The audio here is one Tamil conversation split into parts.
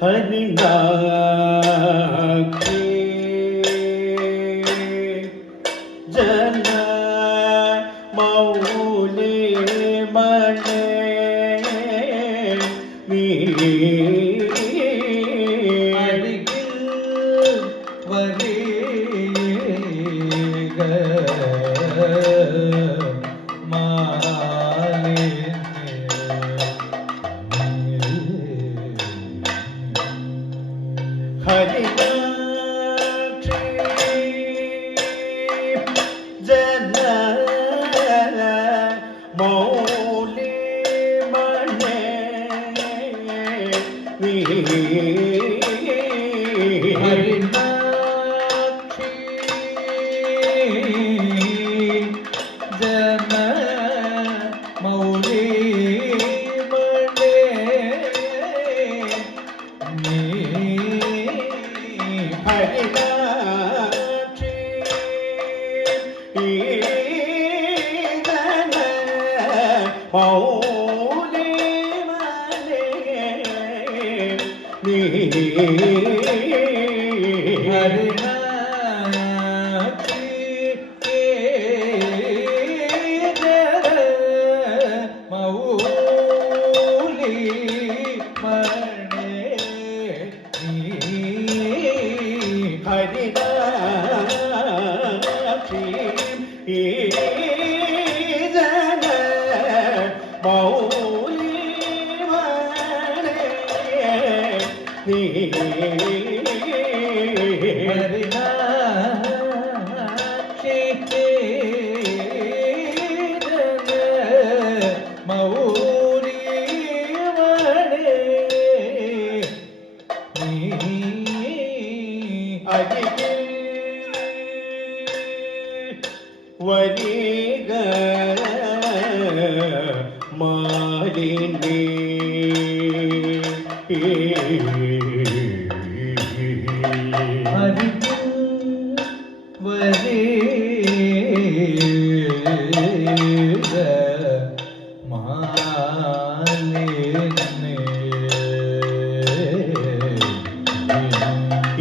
हरिनाक्षी जन मौली मणे जन मौली मणे हरिनाक्षी जन मौली मणे हरिनाक्षी जन मौली मणे हरिनाक्षी जन मौली मणे हरिनाक्षी जन मौली मणे हरिनाक्षी जन मौली मणे अजिगे वरिग मालिनी अजिगे वरिग मालिनी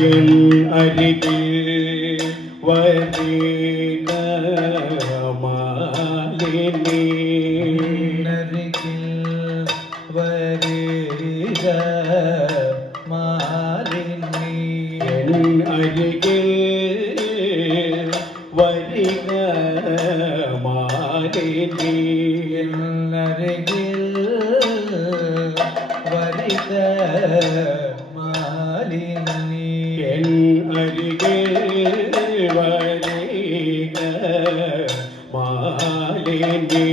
என் அருகில் வருக மாலினி அருகில் வருக மாலினி என் அருகில் வருக மாலினி என் அருகில் வருக மாலினி என் அருகில் வருக மாலினி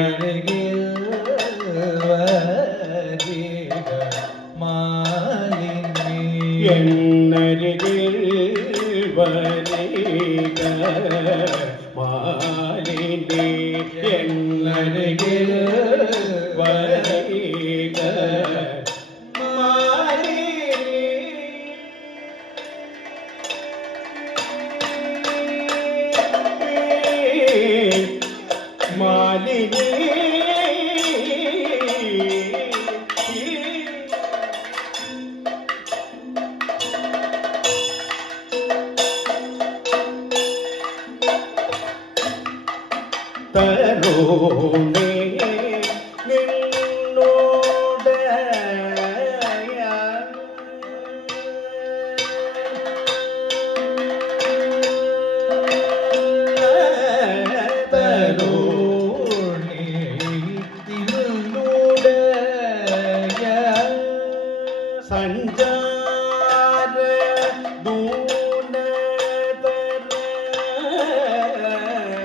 அருகில் வருக மாலினி என் அருகில் வருக மாலினி என் அருகில் வருக मालिनी तरुणे संजार दून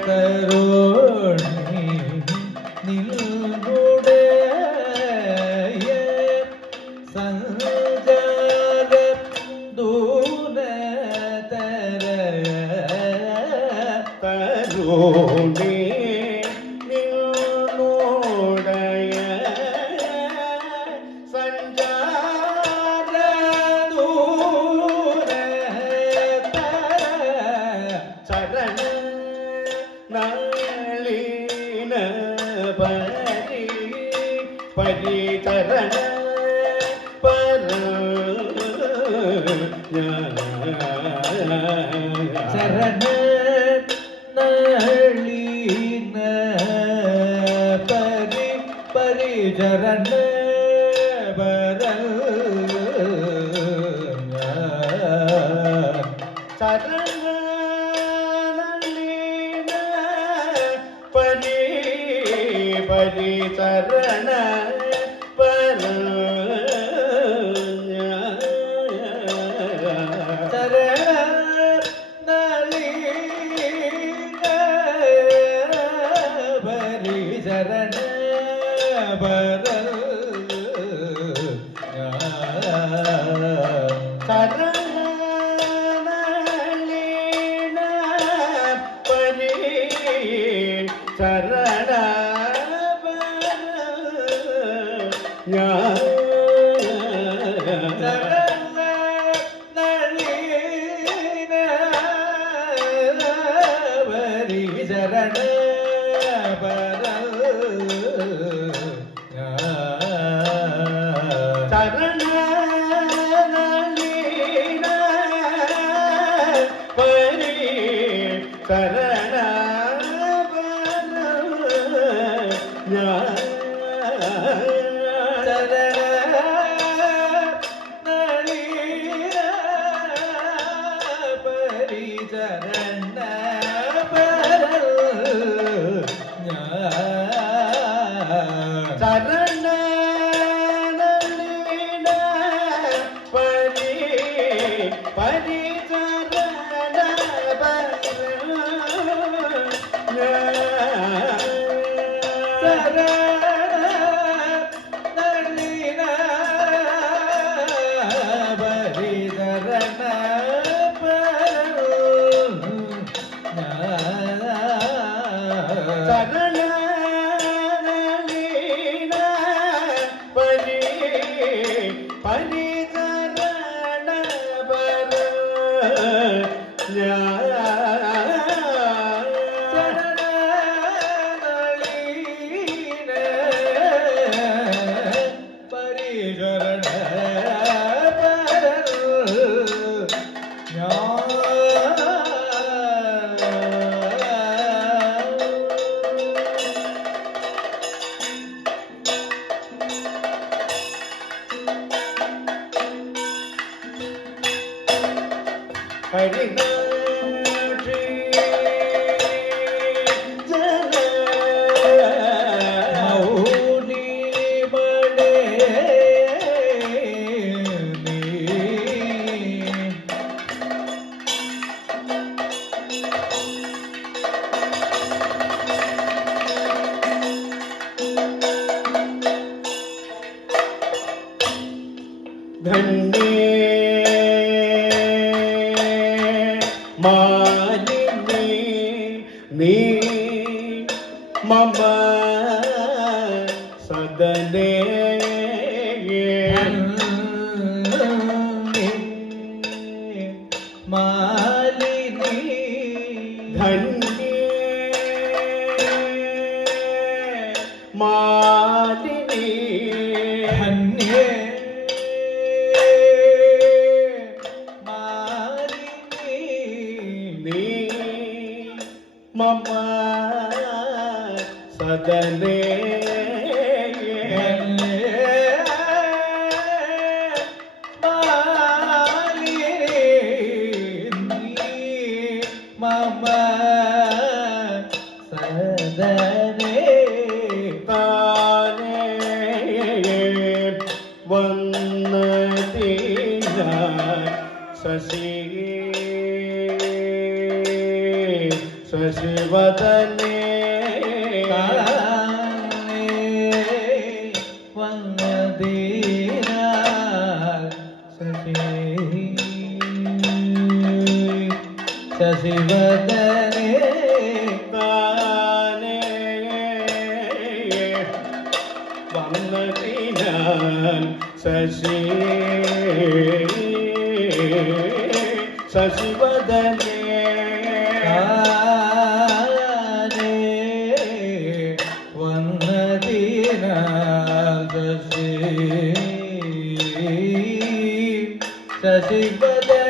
तरुणी निलुடைய संजार दून तरुणी परितरण पर சரண நளின பரி பரிசரண பரல் சரண நளின பரி பரிசரண பரல் சரண பரல் சரண நளின பரி சரண சரண பரல் சரண நளின பரி சரண சரண பரல் சரண நளின பரி பரி சரண பரல் சரண நளின பரி சரண சரண நளின பரி பரி சரண பரல் ஹரிநாற்றி ஜன மௌனி படே धन्ये मालिनी नी मम सदने मालिनी धन्ये मालिनी धन्ये मम सदने मम सदने ताने वन्नतिन शशि शशिवदने वन्दीना शशिवदने ताने वन्नतिन शशि शशिवदने शशिवदने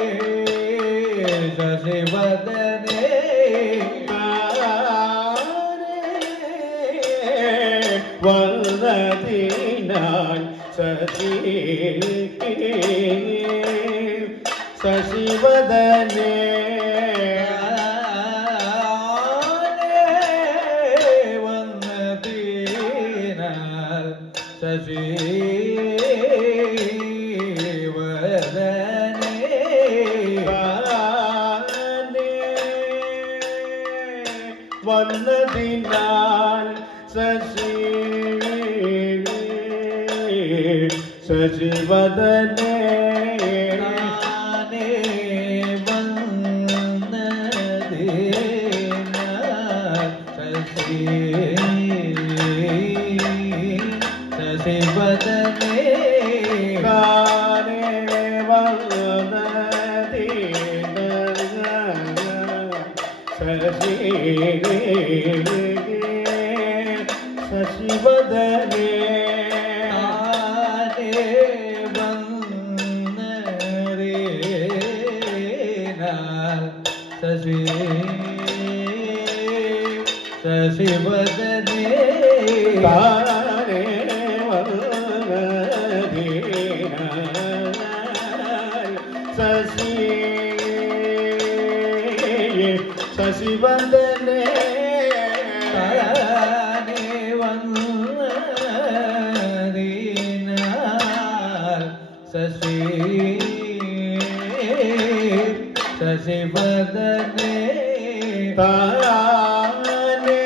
ಶಶಿವದನೆ வல்லதினான் சசி சசிவதனே வந்ததினால் சசி வந்ததினால் சசி சசிவதனே நானே வந்ததினால் சசி சசிவதனே கானே வந்ததினால் சசி சசிவதனே சசி சசிவதனே தானே வந்ததினால் சசி சசிவதனே தானே வந்ததினால் சசி சசிவதனே தானே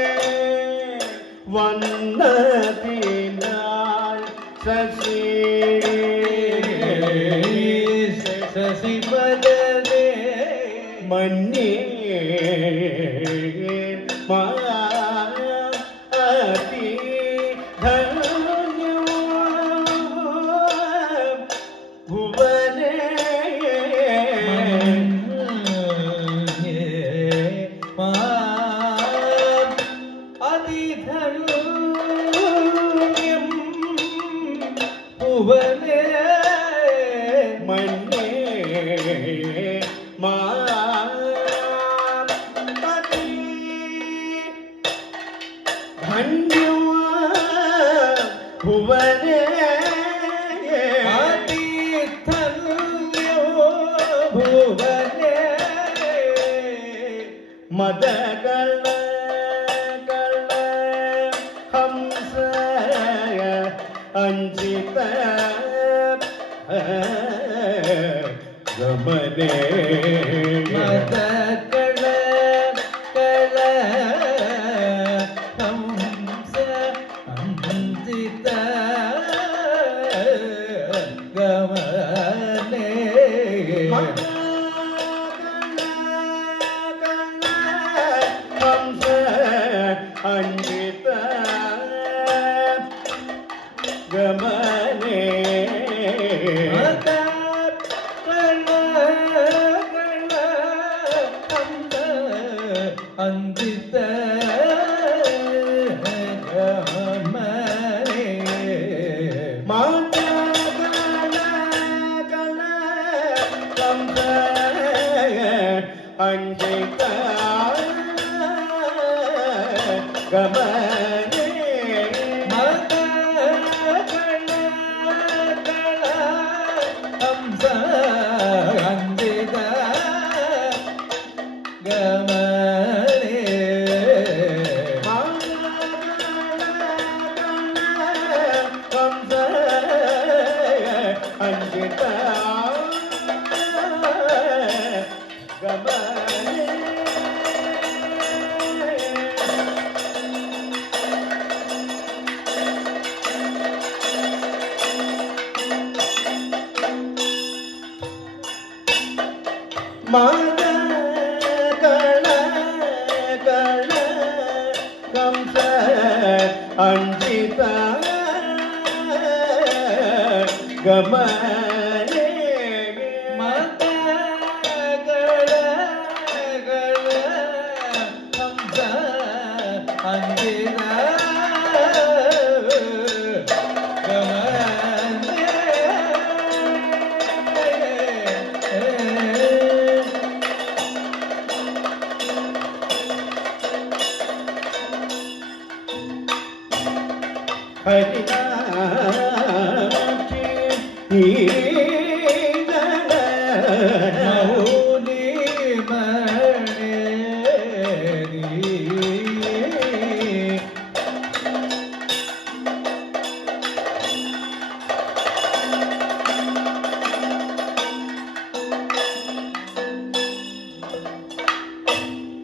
வந்ததினால் சசி சசிவதனே மன்னே மாதி தன்யம் புவனே அதிதன்யம் புவனே மன்னே மாதி தன்யம் புவனே அதிதன்யம் புவனே மதகள ஹம்ச அஞ்சித கமனே மதகள கல ஹம்ச அஞ்சித கமனே ஹம்ச அஞ்சித கமனே அந்தித்த கமனே அஞ்சித கமனே ஹம்ச அந்தித கமனே ஹம்ச அஞ்சித கமனே மதகள ஹம்ச அஞ்சித கமனே மதகள ஹம்ச அந்தித கமனே ஹரிநாட்சி நீதன